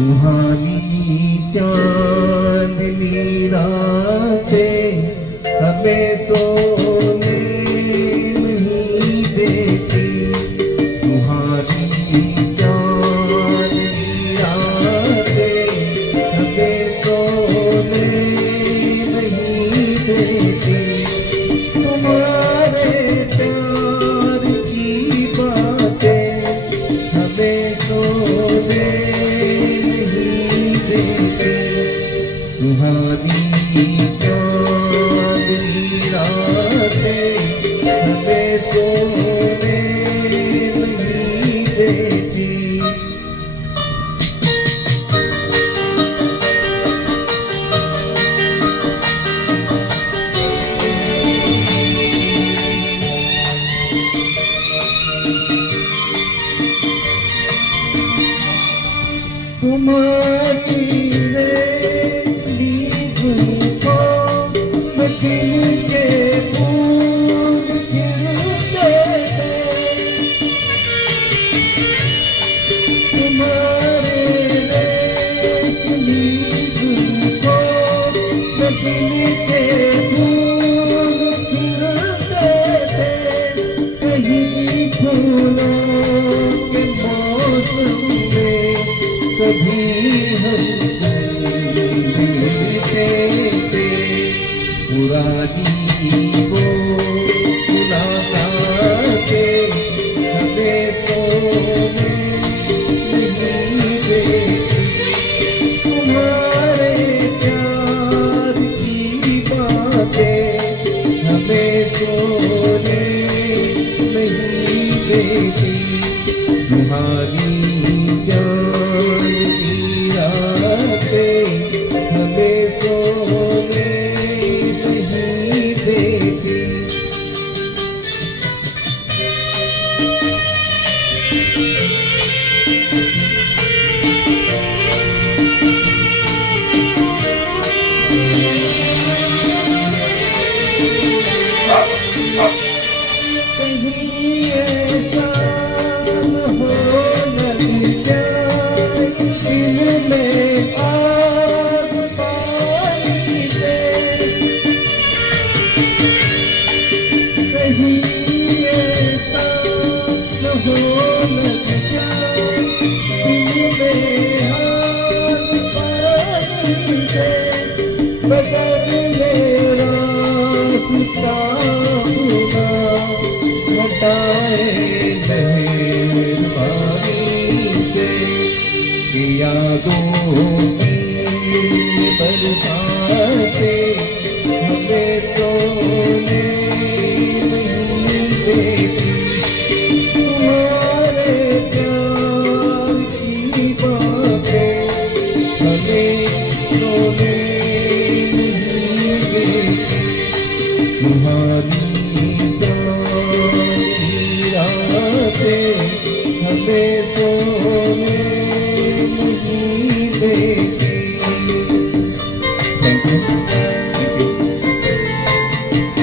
सुहानी चांदनी रातें हमें सोने नहीं देती। सुहानी चांदनी रातें हमें सोने नहीं देती। तुम्हारे प्यार की बातें हमें सोने सुहानी चांदनी रातें हमें सोने नहीं देती। तुम्हारी कभी हम मिलते थे पुरानी वो मुलाकातें हमें सोने नहीं देती। तुम्हारे प्यार की बातें हमें सोने नहीं देती। सुहानी हमें सोने नहीं देती। कहीं ऐसा न हो लग जाए दिल में आग पानी दे। कहीं ऐसा न हो लग जाए दिल में आग पानी दे। बदले रास्ता खुदा हटाए मेहरबानी से। यादों की बरसातें हमें सोने नहीं देती। तुम्हारे प्यार की बातें हमें सोने नहीं देती। सुहानी चांदनी रातें हमें सोने